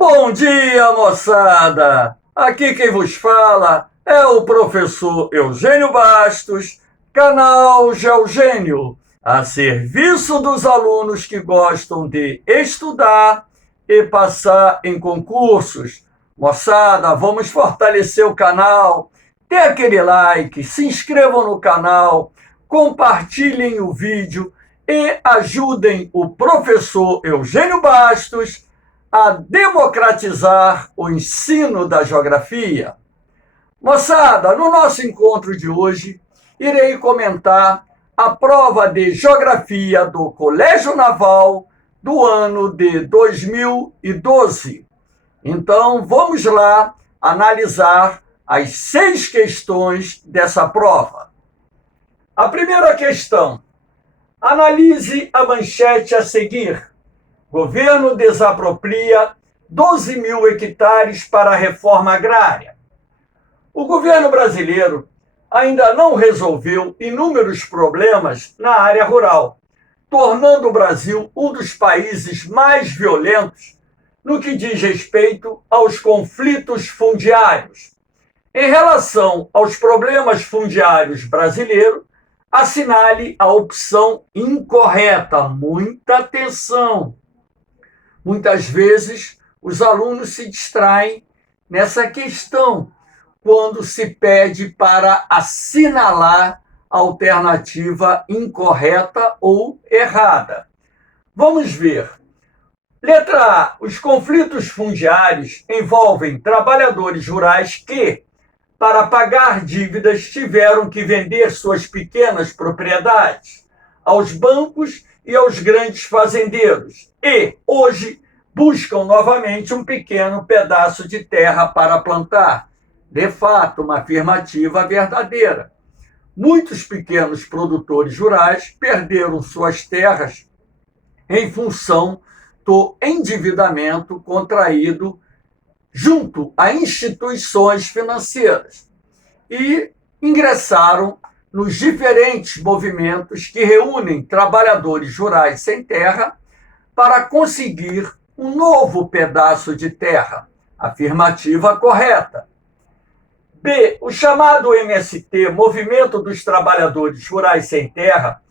Bom dia, moçada! Aqui quem vos fala é o professor Eugênio Bastos, canal Geogênio, a serviço dos alunos que gostam de estudar e passar em concursos. Moçada, vamos fortalecer o canal, dê aquele like, se inscrevam no canal, compartilhem o vídeo e ajudem o professor Eugênio Bastos a democratizar o ensino da geografia. Moçada, no nosso encontro de hoje, irei comentar a prova de geografia do Colégio Naval do ano de 2012. Então, vamos lá analisar as 6 questões dessa prova. A primeira questão: analise a manchete a seguir. Governo desapropria 12 mil hectares para a reforma agrária. O governo brasileiro ainda não resolveu inúmeros problemas na área rural, tornando o Brasil um dos países mais violentos no que diz respeito aos conflitos fundiários. Em relação aos problemas fundiários brasileiros, assinale a opção incorreta. Muita atenção! Muitas vezes, os alunos se distraem nessa questão quando se pede para assinalar a alternativa incorreta ou errada. Vamos ver. Letra A. Os conflitos fundiários envolvem trabalhadores rurais que, para pagar dívidas, tiveram que vender suas pequenas propriedades aos bancos e aos grandes fazendeiros e, hoje, buscam novamente um pequeno pedaço de terra para plantar. De fato, uma afirmativa verdadeira. Muitos pequenos produtores rurais perderam suas terras em função do endividamento contraído junto a instituições financeiras e ingressaram nos diferentes movimentos que reúnem trabalhadores rurais sem terra para conseguir um novo pedaço de terra. Afirmativa correta. B. O chamado MST, Movimento dos Trabalhadores Rurais Sem Terra,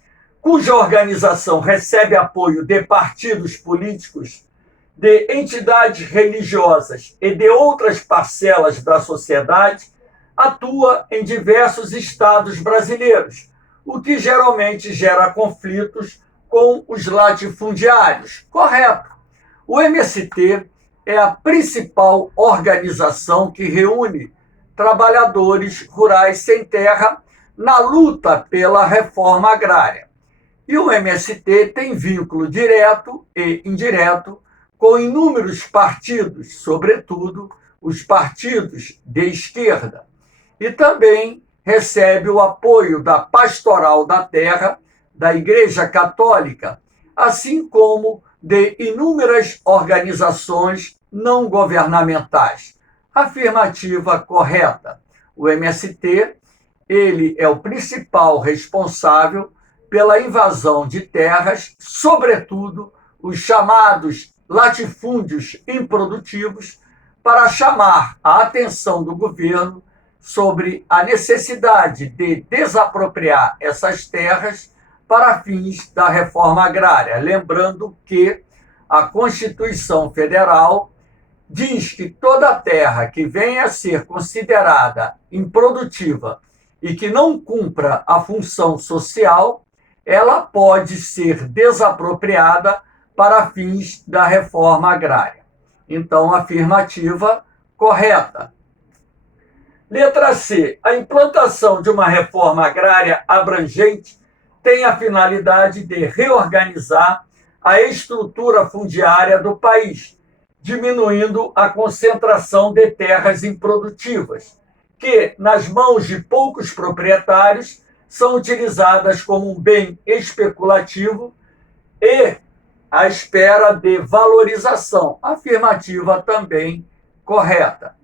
cuja organização recebe apoio de partidos políticos, de entidades religiosas e de outras parcelas da sociedade, atua em diversos estados brasileiros, o que geralmente gera conflitos com os latifundiários. Correto. O MST é a principal organização que reúne trabalhadores rurais sem terra na luta pela reforma agrária. E o MST tem vínculo direto e indireto com inúmeros partidos, sobretudo os partidos de esquerda. E também recebe o apoio da Pastoral da Terra, da Igreja Católica, assim como de inúmeras organizações não governamentais. Afirmativa correta. O MST, ele é o principal responsável pela invasão de terras, sobretudo os chamados latifúndios improdutivos, para chamar a atenção do governo sobre a necessidade de desapropriar essas terras para fins da reforma agrária. Lembrando que a Constituição Federal diz que toda terra que venha a ser considerada improdutiva e que não cumpra a função social, ela pode ser desapropriada para fins da reforma agrária. Então, afirmativa correta. Letra C. A implantação de uma reforma agrária abrangente tem a finalidade de reorganizar a estrutura fundiária do país, diminuindo a concentração de terras improdutivas, que, nas mãos de poucos proprietários, são utilizadas como um bem especulativo e à espera de valorização. Afirmativa também correta.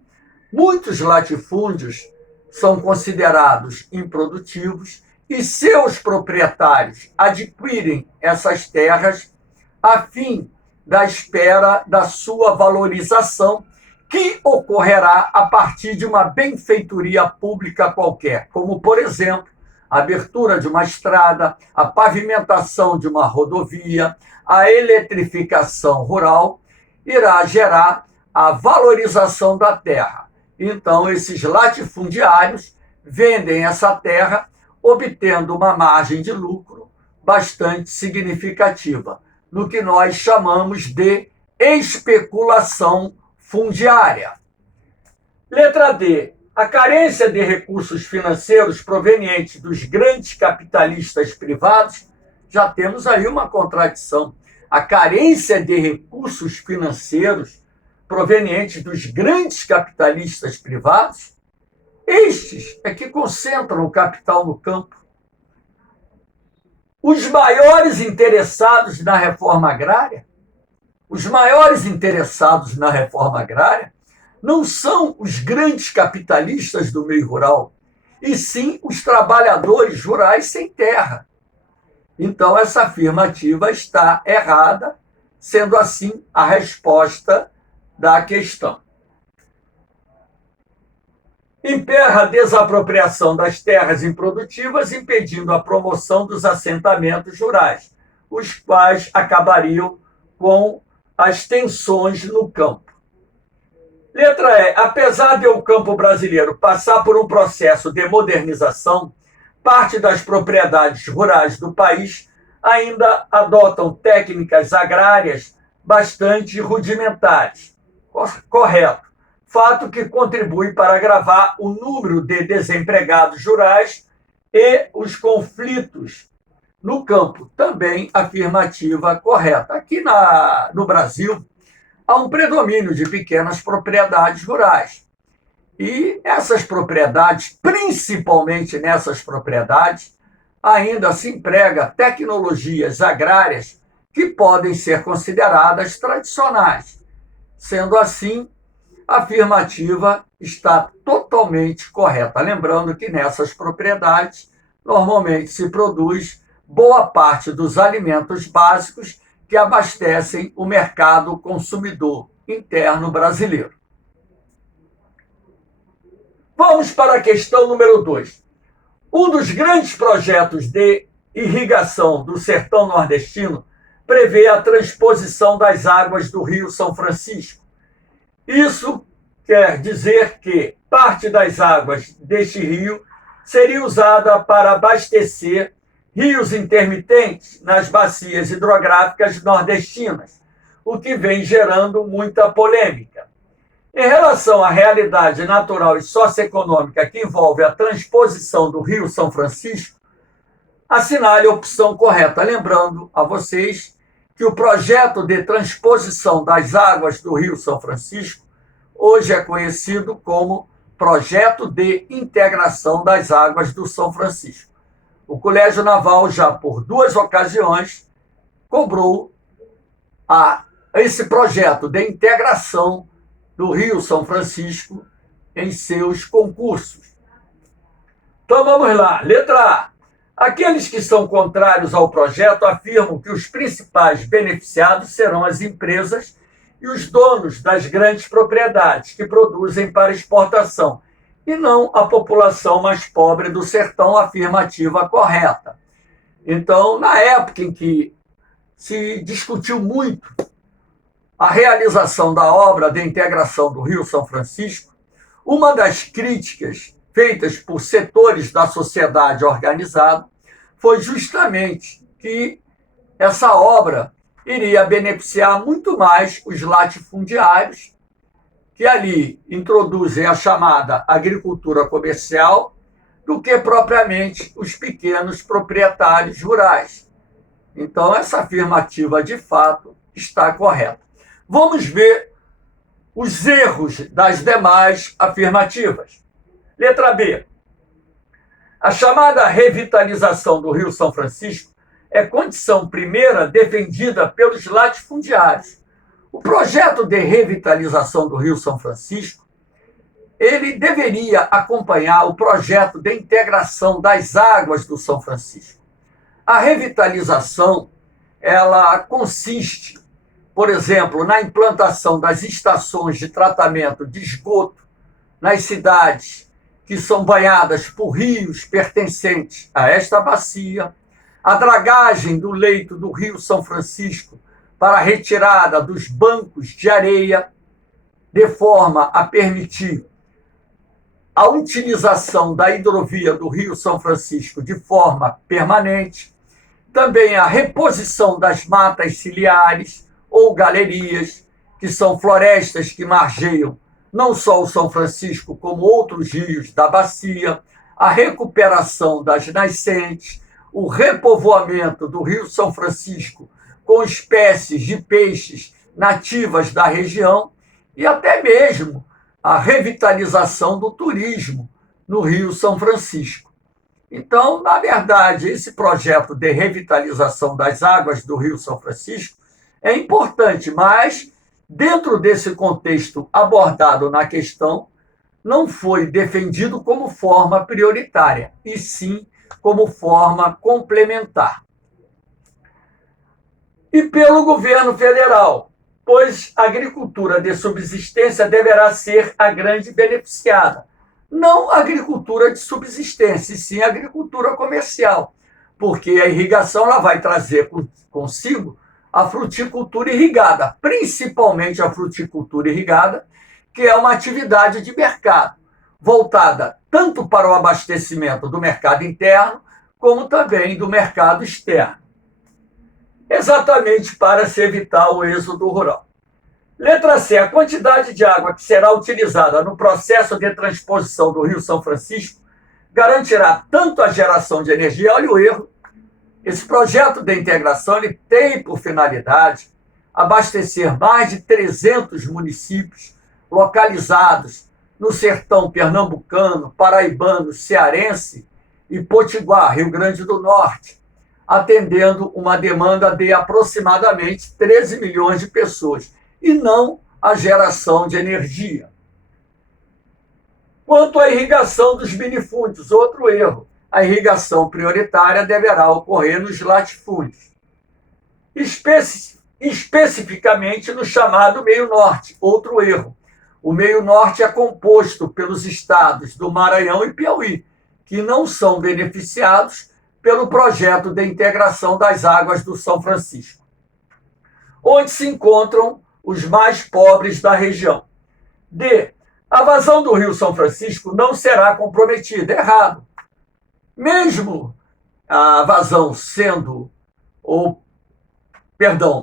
Muitos latifúndios são considerados improdutivos e seus proprietários adquirem essas terras a fim da espera da sua valorização, que ocorrerá a partir de uma benfeitoria pública qualquer, como, por exemplo, a abertura de uma estrada, a pavimentação de uma rodovia, a eletrificação rural, irá gerar a valorização da terra. Então, esses latifundiários vendem essa terra, obtendo uma margem de lucro bastante significativa, no que nós chamamos de especulação fundiária. Letra D. A carência de recursos financeiros provenientes dos grandes capitalistas privados, já temos aí uma contradição. A carência de recursos financeiros provenientes dos grandes capitalistas privados, estes é que concentram o capital no campo. Os maiores interessados na reforma agrária, não são os grandes capitalistas do meio rural, e sim os trabalhadores rurais sem terra. Então, essa afirmativa está errada, sendo assim a resposta da questão. Emperra a desapropriação das terras improdutivas, impedindo a promoção dos assentamentos rurais, os quais acabariam com as tensões no campo. Letra E. Apesar de o campo brasileiro passar por um processo de modernização, parte das propriedades rurais do país ainda adotam técnicas agrárias bastante rudimentares. Correto. Fato que contribui para agravar o número de desempregados rurais e os conflitos no campo. Também afirmativa correta. Aqui no Brasil, há um predomínio de pequenas propriedades rurais. E essas propriedades, principalmente nessas propriedades, ainda se emprega tecnologias agrárias que podem ser consideradas tradicionais. Sendo assim, a afirmativa está totalmente correta. Lembrando que nessas propriedades, normalmente se produz boa parte dos alimentos básicos que abastecem o mercado consumidor interno brasileiro. Vamos para a questão número 2. Um dos grandes projetos de irrigação do sertão nordestino prevê a transposição das águas do Rio São Francisco. Isso quer dizer que parte das águas deste rio seria usada para abastecer rios intermitentes nas bacias hidrográficas nordestinas, o que vem gerando muita polêmica. Em relação à realidade natural e socioeconômica que envolve a transposição do Rio São Francisco, assinale a opção correta, lembrando a vocês que o projeto de transposição das águas do Rio São Francisco hoje é conhecido como Projeto de Integração das Águas do São Francisco. O Colégio Naval já por 2 ocasiões cobrou esse projeto de integração do Rio São Francisco em seus concursos. Então vamos lá. Letra A. Aqueles que são contrários ao projeto afirmam que os principais beneficiados serão as empresas e os donos das grandes propriedades que produzem para exportação, e não a população mais pobre do sertão. Afirmativa correta. Então, na época em que se discutiu muito a realização da obra de integração do Rio São Francisco, uma das críticas feitas por setores da sociedade organizada foi justamente que essa obra iria beneficiar muito mais os latifundiários, que ali introduzem a chamada agricultura comercial, do que propriamente os pequenos proprietários rurais. Então, essa afirmativa, de fato, está correta. Vamos ver os erros das demais afirmativas. Letra B. A chamada revitalização do Rio São Francisco é condição primeira defendida pelos latifundiários. O projeto de revitalização do Rio São Francisco, ele deveria acompanhar o projeto de integração das águas do São Francisco. A revitalização, ela consiste por exemplo, na implantação das estações de tratamento de esgoto nas cidades que são banhadas por rios pertencentes a esta bacia, a dragagem do leito do Rio São Francisco para a retirada dos bancos de areia, de forma a permitir a utilização da hidrovia do Rio São Francisco de forma permanente, também a reposição das matas ciliares ou galerias, que são florestas que margeiam não só o São Francisco, como outros rios da bacia, a recuperação das nascentes, o repovoamento do Rio São Francisco com espécies de peixes nativas da região e até mesmo a revitalização do turismo no Rio São Francisco. Então, na verdade, esse projeto de revitalização das águas do Rio São Francisco é importante, mas, dentro desse contexto abordado na questão, não foi defendido como forma prioritária, e sim como forma complementar. E pelo governo federal, pois a agricultura de subsistência deverá ser a grande beneficiada. Não a agricultura de subsistência, e sim a agricultura comercial, porque a irrigação ela vai trazer consigo a fruticultura irrigada, principalmente a fruticultura irrigada, que é uma atividade de mercado, voltada tanto para o abastecimento do mercado interno, como também do mercado externo, exatamente para se evitar o êxodo rural. Letra C. A quantidade de água que será utilizada no processo de transposição do Rio São Francisco garantirá tanto a geração de energia, olha o erro. Esse projeto de integração ele tem por finalidade abastecer mais de 300 municípios localizados no sertão pernambucano, paraibano, cearense e potiguar, Rio Grande do Norte, atendendo uma demanda de aproximadamente 13 milhões de pessoas, e não a geração de energia. Quanto à irrigação dos minifúndios, outro erro. A irrigação prioritária deverá ocorrer nos latifúndios, especificamente no chamado meio norte, outro erro. O meio norte é composto pelos estados do Maranhão e Piauí, que não são beneficiados pelo projeto de integração das águas do São Francisco, onde se encontram os mais pobres da região. D. A vazão do Rio São Francisco não será comprometida. Errado. Mesmo a vazão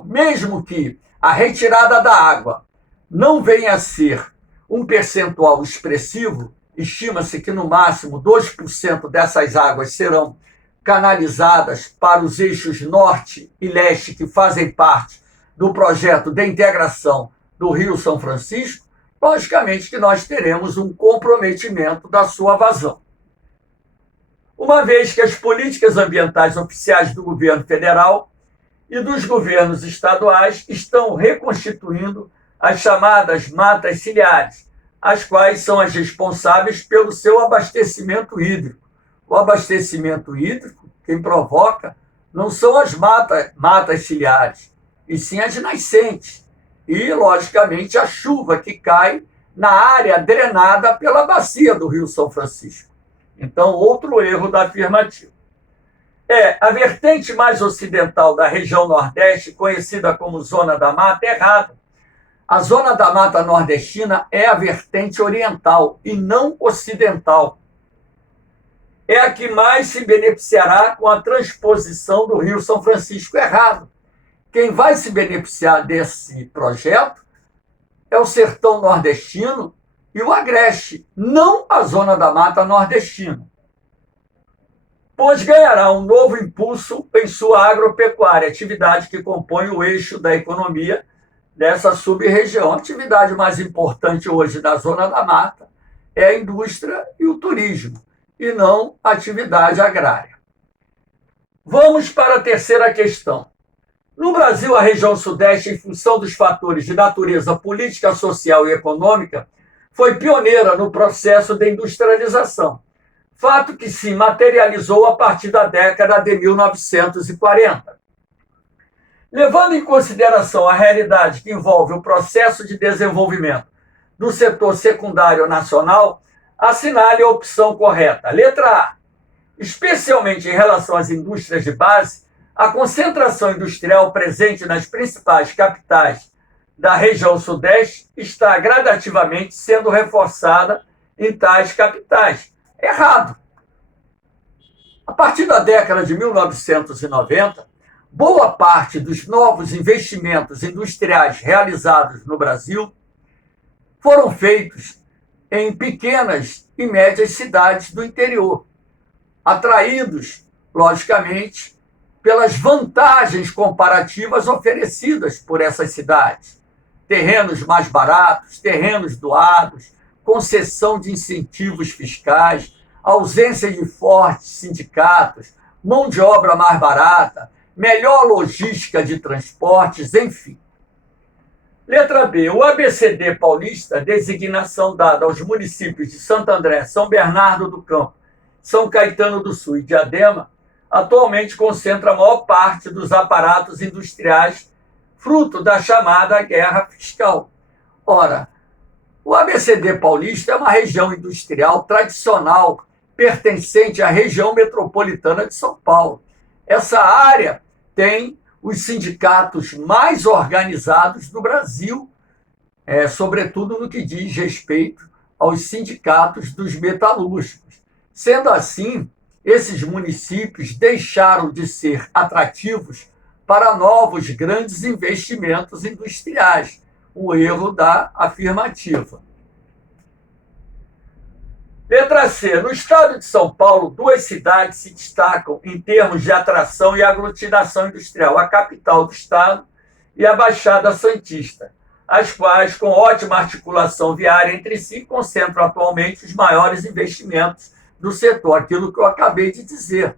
mesmo que a retirada da água não venha a ser um percentual expressivo, estima-se que no máximo 2% dessas águas serão canalizadas para os eixos norte e leste que fazem parte do projeto de integração do Rio São Francisco, logicamente que nós teremos um comprometimento da sua vazão. Uma vez que as políticas ambientais oficiais do governo federal e dos governos estaduais estão reconstituindo as chamadas matas ciliares, as quais são as responsáveis pelo seu abastecimento hídrico. O abastecimento hídrico, quem provoca, não são as matas ciliares, e sim as nascentes. E, logicamente, a chuva que cai na área drenada pela bacia do Rio São Francisco. Então, outro erro da afirmativa. A vertente mais ocidental da região Nordeste, conhecida como Zona da Mata, é errado. A Zona da Mata Nordestina é a vertente oriental e não ocidental. É a que mais se beneficiará com a transposição do Rio São Francisco. Errado. Quem vai se beneficiar desse projeto é o sertão nordestino e o agreste, não a Zona da Mata Nordestina, pois ganhará um novo impulso em sua agropecuária, atividade que compõe o eixo da economia dessa sub-região. A atividade mais importante hoje da Zona da Mata é a indústria e o turismo, e não a atividade agrária. Vamos para a terceira questão. No Brasil, a região Sudeste, em função dos fatores de natureza política, social e econômica, foi pioneira no processo de industrialização, fato que se materializou a partir da década de 1940. Levando em consideração a realidade que envolve o processo de desenvolvimento do setor secundário nacional, assinale a opção correta. Letra A. Especialmente em relação às indústrias de base, a concentração industrial presente nas principais capitais da região Sudeste está gradativamente sendo reforçada em tais capitais. Errado. A partir da década de 1990, boa parte dos novos investimentos industriais realizados no Brasil foram feitos em pequenas e médias cidades do interior, atraídos, logicamente, pelas vantagens comparativas oferecidas por essas cidades. Terrenos mais baratos, terrenos doados, concessão de incentivos fiscais, ausência de fortes sindicatos, mão de obra mais barata, melhor logística de transportes, enfim. Letra B. O ABCD paulista, designação dada aos municípios de Santo André, São Bernardo do Campo, São Caetano do Sul e Diadema, atualmente concentra a maior parte dos aparatos industriais, fruto da chamada guerra fiscal. Ora, o ABCD paulista é uma região industrial tradicional, pertencente à região metropolitana de São Paulo. Essa área tem os sindicatos mais organizados do Brasil, sobretudo no que diz respeito aos sindicatos dos metalúrgicos. Sendo assim, esses municípios deixaram de ser atrativos para novos grandes investimentos industriais, o erro da afirmativa. Letra C. No estado de São Paulo, duas cidades se destacam em termos de atração e aglutinação industrial: a capital do estado e a Baixada Santista, as quais, com ótima articulação viária entre si, concentram atualmente os maiores investimentos do setor, aquilo que eu acabei de dizer.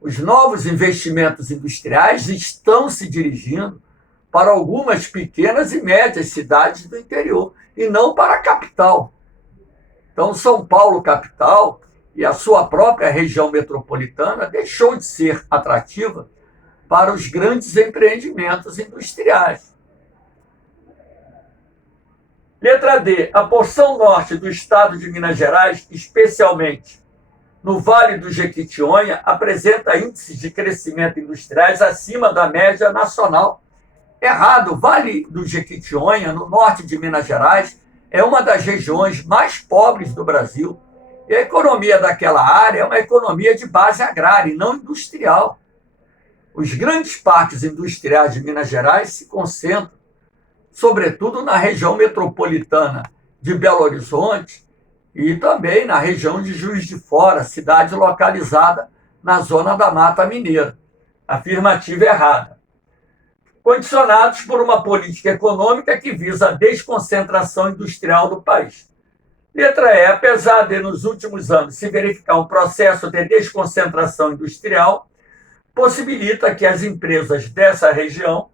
Os novos investimentos industriais estão se dirigindo para algumas pequenas e médias cidades do interior, e não para a capital. Então, São Paulo, capital, e a sua própria região metropolitana deixou de ser atrativa para os grandes empreendimentos industriais. Letra D. A porção norte do estado de Minas Gerais, especialmente no Vale do Jequitinhonha, apresenta índices de crescimento industriais acima da média nacional. Errado. O Vale do Jequitinhonha, no norte de Minas Gerais, é uma das regiões mais pobres do Brasil. E a economia daquela área é uma economia de base agrária e não industrial. Os grandes parques industriais de Minas Gerais se concentram, sobretudo na região metropolitana de Belo Horizonte e também na região de Juiz de Fora, cidade localizada na zona da Mata Mineira. Afirmativa errada. Condicionados por uma política econômica que visa a desconcentração industrial do país. Letra E. Apesar de, nos últimos anos, se verificar um processo de desconcentração industrial, possibilita que as empresas dessa região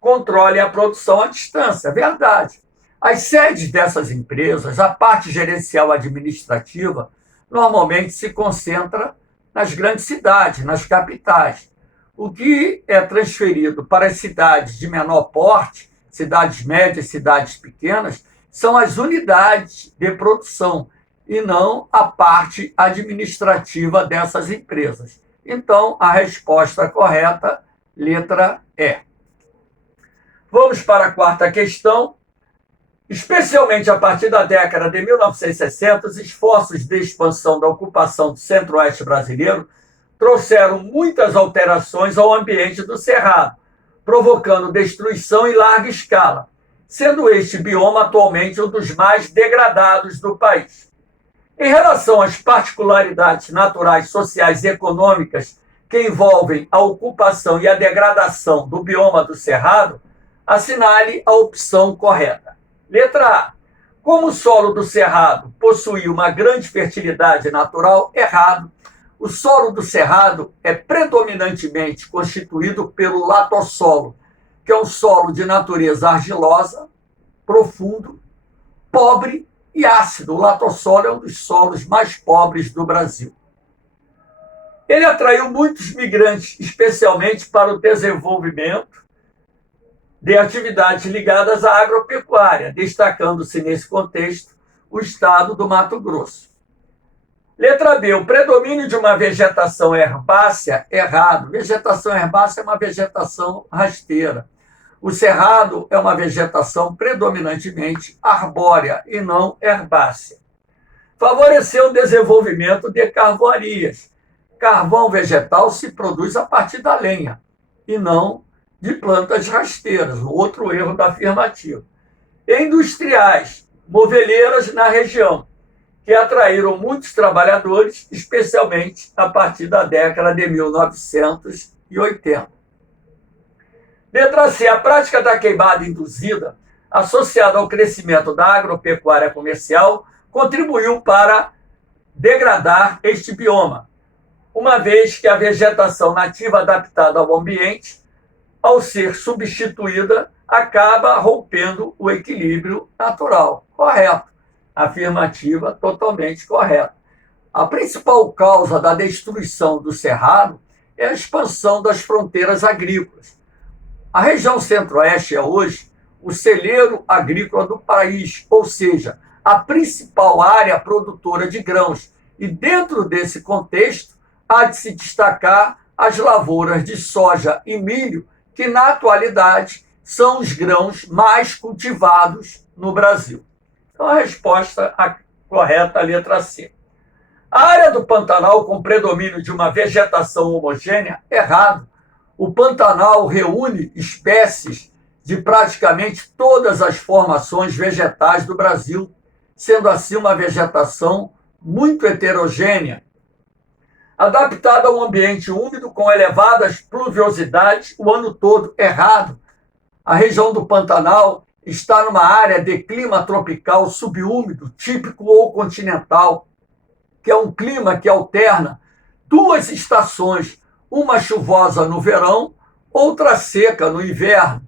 controlem a produção à distância. Verdade. As sedes dessas empresas, a parte gerencial administrativa, normalmente se concentra nas grandes cidades, nas capitais. O que é transferido para as cidades de menor porte, cidades médias, cidades pequenas, são as unidades de produção e não a parte administrativa dessas empresas. Então, a resposta correta, letra E. Vamos para a quarta questão. Especialmente a partir da década de 1960, os esforços de expansão da ocupação do centro-oeste brasileiro trouxeram muitas alterações ao ambiente do Cerrado, provocando destruição em larga escala, sendo este bioma atualmente um dos mais degradados do país. Em relação às particularidades naturais, sociais e econômicas que envolvem a ocupação e a degradação do bioma do Cerrado, assinale a opção correta. Letra A. Como o solo do Cerrado possui uma grande fertilidade natural, errado. O solo do Cerrado é predominantemente constituído pelo latossolo, que é um solo de natureza argilosa, profundo, pobre e ácido. O latossolo é um dos solos mais pobres do Brasil. Ele atraiu muitos migrantes, especialmente para o desenvolvimento de atividades ligadas à agropecuária, destacando-se nesse contexto o estado do Mato Grosso. Letra B, o predomínio de uma vegetação herbácea, errado. Vegetação herbácea é uma vegetação rasteira. O cerrado é uma vegetação predominantemente arbórea e não herbácea. Favoreceu o desenvolvimento de carvoarias. Carvão vegetal se produz a partir da lenha e não de plantas rasteiras, outro erro da afirmativa. Industriais, moveleiras na região, que atraíram muitos trabalhadores, especialmente a partir da década de 1980. Letra C. A prática da queimada induzida, associada ao crescimento da agropecuária comercial, contribuiu para degradar este bioma, uma vez que a vegetação nativa adaptada ao ambiente, ao ser substituída, acaba rompendo o equilíbrio natural. Correto. Afirmativa totalmente correta. A principal causa da destruição do cerrado é a expansão das fronteiras agrícolas. A região centro-oeste é hoje o celeiro agrícola do país, ou seja, a principal área produtora de grãos. E dentro desse contexto, há de se destacar as lavouras de soja e milho, que na atualidade são os grãos mais cultivados no Brasil. Então, a resposta correta, a letra C. A área do Pantanal com predomínio de uma vegetação homogênea, errado. O Pantanal reúne espécies de praticamente todas as formações vegetais do Brasil, sendo assim uma vegetação muito heterogênea, adaptada a um ambiente úmido com elevadas pluviosidades o ano todo, errado. A região do Pantanal está numa área de clima tropical subúmido, típico ou continental, que é um clima que alterna duas estações, uma chuvosa no verão, outra seca no inverno.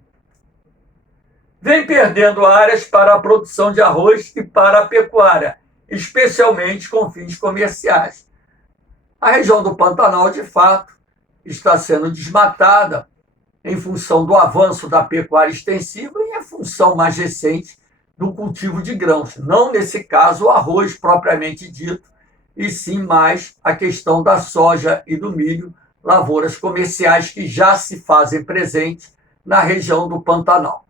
Vem perdendo áreas para a produção de arroz e para a pecuária, especialmente com fins comerciais. A região do Pantanal, de fato, está sendo desmatada em função do avanço da pecuária extensiva e em função mais recente do cultivo de grãos. Não, nesse caso, o arroz propriamente dito, e sim mais a questão da soja e do milho, lavouras comerciais que já se fazem presentes na região do Pantanal.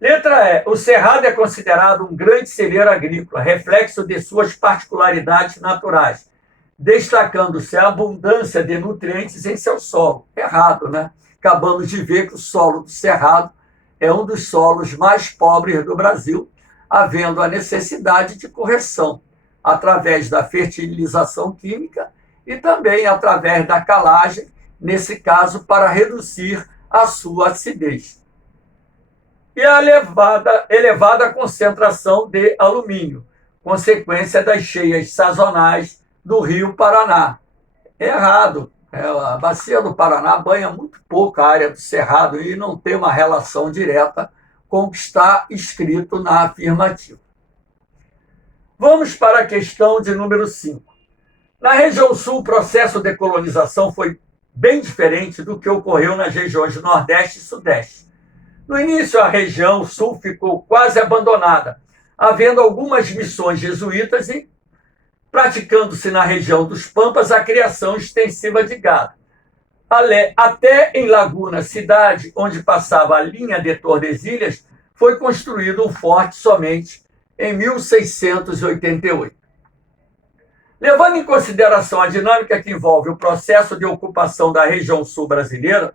Letra E. O cerrado é considerado um grande celeiro agrícola, reflexo de suas particularidades naturais, destacando-se a abundância de nutrientes em seu solo. Errado, né? Acabamos de ver que o solo do Cerrado é um dos solos mais pobres do Brasil, havendo a necessidade de correção através da fertilização química e também através da calagem, nesse caso, para reduzir a sua acidez. E a elevada concentração de alumínio, consequência das cheias sazonais do Rio Paraná. Errado. A bacia do Paraná banha muito pouco a área do Cerrado e não tem uma relação direta com o que está escrito na afirmativa. Vamos para a questão de número 5. Na região sul, o processo de colonização foi bem diferente do que ocorreu nas regiões Nordeste e Sudeste. No início, a região sul ficou quase abandonada, havendo algumas missões jesuítas e praticando-se na região dos Pampas a criação extensiva de gado. Até em Laguna, cidade onde passava a linha de Tordesilhas, foi construído um forte somente em 1688. Levando em consideração a dinâmica que envolve o processo de ocupação da região sul brasileira,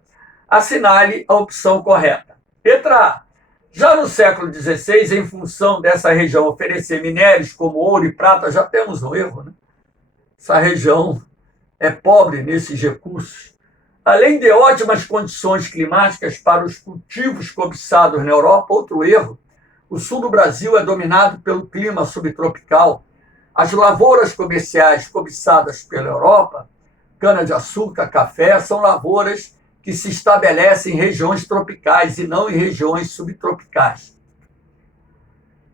assinale a opção correta. Letra A. Já no século XVI, em função dessa região oferecer minérios como ouro e prata, já temos um erro, né? Essa região é pobre nesses recursos. Além de ótimas condições climáticas para os cultivos cobiçados na Europa, outro erro, o sul do Brasil é dominado pelo clima subtropical. As lavouras comerciais cobiçadas pela Europa, cana-de-açúcar, café, são lavouras que se estabelecem em regiões tropicais e não em regiões subtropicais.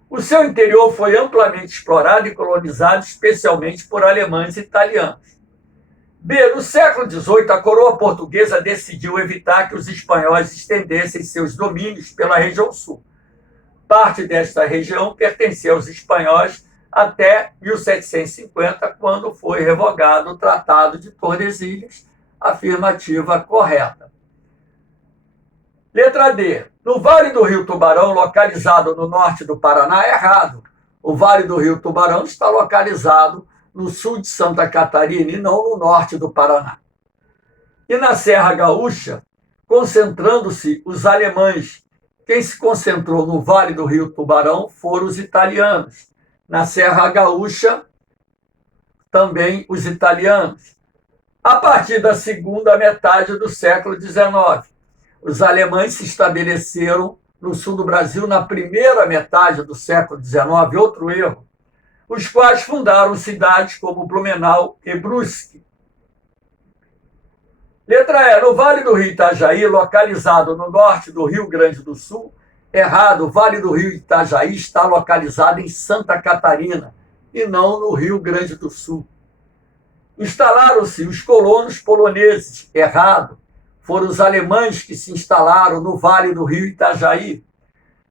O seu interior foi amplamente explorado e colonizado, especialmente por alemães e italianos. B. No século XVIII, a coroa portuguesa decidiu evitar que os espanhóis estendessem seus domínios pela região sul. Parte desta região pertencia aos espanhóis até 1750, quando foi revogado o Tratado de Tordesilhas. Afirmativa correta. Letra D. No Vale do Rio Tubarão, localizado no norte do Paraná, errado. O Vale do Rio Tubarão está localizado no sul de Santa Catarina e não no norte do Paraná. E na Serra Gaúcha, concentrando-se os alemães. Quem se concentrou no Vale do Rio Tubarão foram os italianos. Na Serra Gaúcha, também os italianos. A partir da segunda metade do século XIX, os alemães se estabeleceram no sul do Brasil na primeira metade do século XIX, outro erro, os quais fundaram cidades como Blumenau e Brusque. Letra E. No Vale do Rio Itajaí, localizado no norte do Rio Grande do Sul, errado, o Vale do Rio Itajaí está localizado em Santa Catarina e não no Rio Grande do Sul. Instalaram-se os colonos poloneses, errado, foram os alemães que se instalaram no Vale do Rio Itajaí,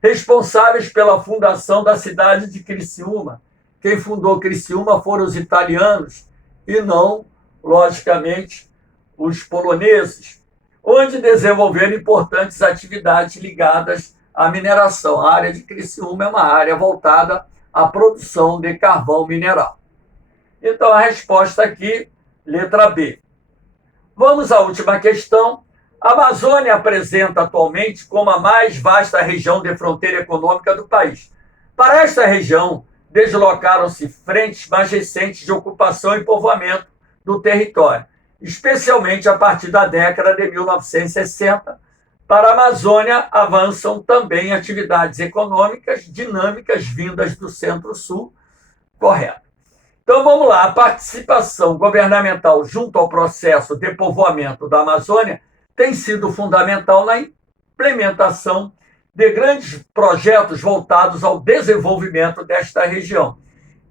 responsáveis pela fundação da cidade de Criciúma. Quem fundou Criciúma foram os italianos e não, logicamente, os poloneses, onde desenvolveram importantes atividades ligadas à mineração. A área de Criciúma é uma área voltada à produção de carvão mineral. Então, a resposta aqui, letra B. Vamos à última questão. A Amazônia apresenta atualmente como a mais vasta região de fronteira econômica do país. Para esta região, deslocaram-se frentes mais recentes de ocupação e povoamento do território, especialmente a partir da década de 1960. Para a Amazônia, avançam também atividades econômicas dinâmicas vindas do Centro-Sul. Correto. Então, vamos lá. A participação governamental junto ao processo de povoamento da Amazônia tem sido fundamental na implementação de grandes projetos voltados ao desenvolvimento desta região.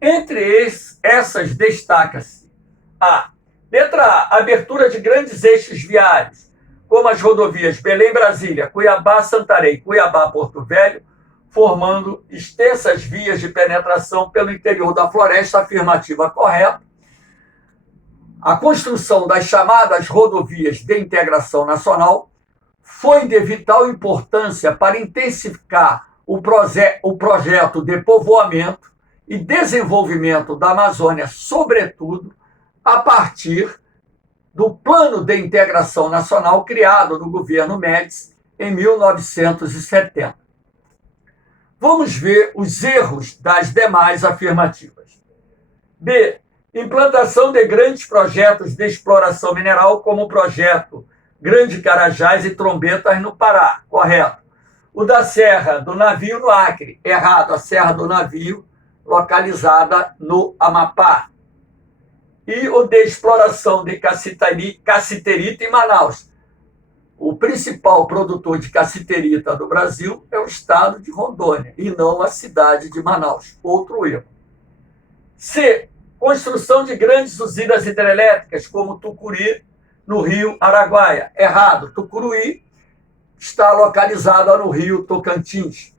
Entre essas, destaca-se a letra A, abertura de grandes eixos viários, como as rodovias Belém-Brasília, Cuiabá-Santarém, Cuiabá-Porto Velho, formando extensas vias de penetração pelo interior da floresta. Afirmativa correta. A construção das chamadas rodovias de integração nacional foi de vital importância para intensificar o projeto de povoamento e desenvolvimento da Amazônia, sobretudo a partir do Plano de Integração Nacional criado no governo Médici em 1970. Vamos ver os erros das demais afirmativas. B. Implantação de grandes projetos de exploração mineral, como o projeto Grande Carajás e Trombetas no Pará. Correto. O da Serra do Navio no Acre. Errado. A Serra do Navio, localizada no Amapá. E o de exploração de cassiterita em Manaus. O principal produtor de cassiterita do Brasil é o estado de Rondônia, e não a cidade de Manaus. Outro erro. C. Construção de grandes usinas hidrelétricas, como Tucuruí, no rio Araguaia. Errado. Tucuruí está localizada no rio Tocantins,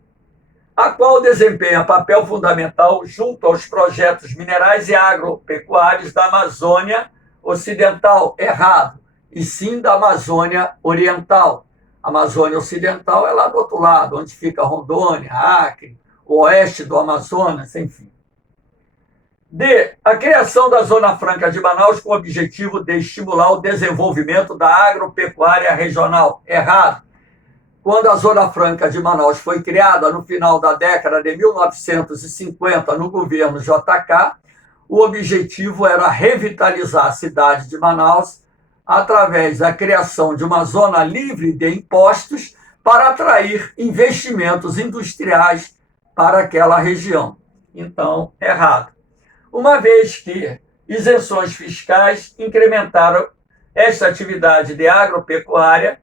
a qual desempenha papel fundamental junto aos projetos minerais e agropecuários da Amazônia Ocidental. Errado. E sim da Amazônia Oriental. A Amazônia Ocidental é lá do outro lado, onde fica Rondônia, Acre, o oeste do Amazonas, enfim. D. A criação da Zona Franca de Manaus com o objetivo de estimular o desenvolvimento da agropecuária regional. Errado. Quando a Zona Franca de Manaus foi criada no final da década de 1950 no governo JK, o objetivo era revitalizar a cidade de Manaus através da criação de uma zona livre de impostos para atrair investimentos industriais para aquela região. Então, errado. Uma vez que isenções fiscais incrementaram esta atividade de agropecuária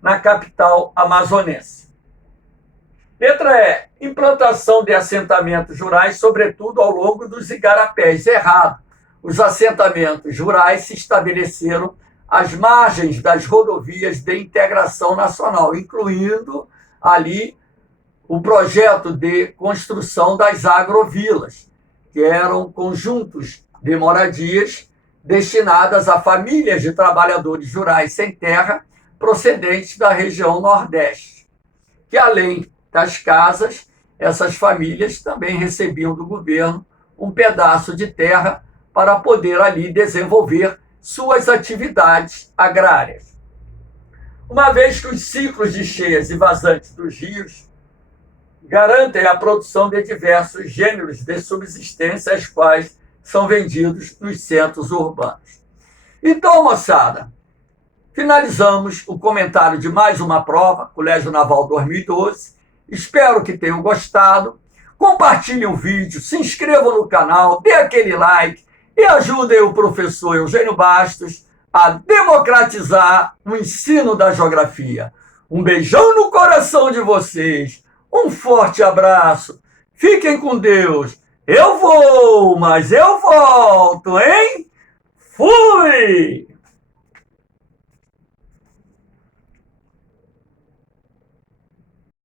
na capital amazonense. Letra E. Implantação de assentamentos rurais, sobretudo ao longo dos igarapés. Errado. os assentamentos rurais se estabeleceram às margens das rodovias de integração nacional, incluindo ali o projeto de construção das agrovilas, que eram conjuntos de moradias destinadas a famílias de trabalhadores rurais sem terra procedentes da região Nordeste, que além das casas, essas famílias também recebiam do governo um pedaço de terra para poder ali desenvolver suas atividades agrárias. Uma vez que os ciclos de cheias e vazantes dos rios garantem a produção de diversos gêneros de subsistência, as quais são vendidos nos centros urbanos. Então, moçada, finalizamos o comentário de mais uma prova, Colégio Naval 2012. Espero que tenham gostado. Compartilhem o vídeo, se inscrevam no canal, dê aquele like e ajudem o professor Eugênio Bastos a democratizar o ensino da geografia. Um beijão no coração de vocês. Um forte abraço. Fiquem com Deus. Eu vou, mas eu volto, hein? Fui!